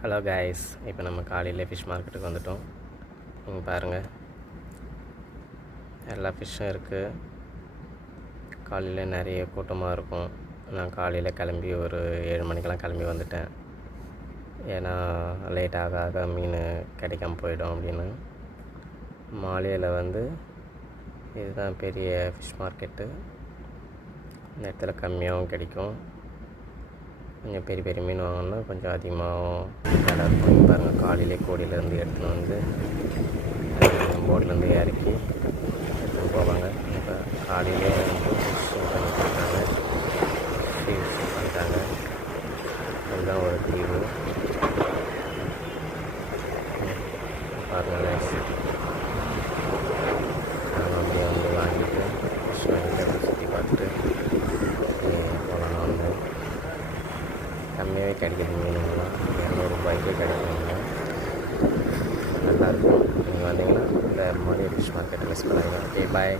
Hello guys, இப்போ நம்ம காலையில் ஃபிஷ் மார்க்கெட்டுக்கு வந்துட்டோம். நீங்கள் பாருங்கள், எல்லா ஃபிஷ்ஷும் இருக்குது. காலையில் நிறைய கூட்டமாக இருக்கும். நான் காலையில் கிளம்பி ஒரு 7 மணிக்கெல்லாம் கிளம்பி வந்துட்டேன். ஏன்னா லேட் ஆக ஆக மீன் கிடைக்காம போயிடும் அப்படின்னு. மாலையில் இதுதான் பெரிய ஃபிஷ் மார்க்கெட்டு. இந்த இடத்துல கம்மியாகவும் கிடைக்கும். கொஞ்சம் பெரிய பெரிய மீன் வாங்கினா கொஞ்சம் அதிகமாகவும் விலை இருக்கும். பாருங்கள், காலையிலே கோடியிலேருந்து எடுத்துன்னு வந்து போட்லேருந்து இறக்கி எடுத்துன்னு போவாங்க. இப்போ காலையிலே ஃபிஷ்ஷிங் பண்ணி கொடுத்தாங்க, ஃபிஷ் பண்ணிட்டாங்க. அதுதான் ஒரு தீவு. பாருங்கள், நாங்கள் அப்படியே வாங்கிட்டு ஃபிஷ் வாங்கிட்டு சுற்றி பார்த்துட்டு போகலாம். கம்மியாகவே கிடைக்கிது மீனுங்களாம். 200 ரூபாய்க்கே கிடைக்குங்க. நல்லாயிருக்கும். நீங்கள் வந்தீங்கன்னா இந்த மாதிரி ஃபிஷ் மார்க்கெட்டை மிஸ் பண்ணாதீங்க. ஓகே, பாய்.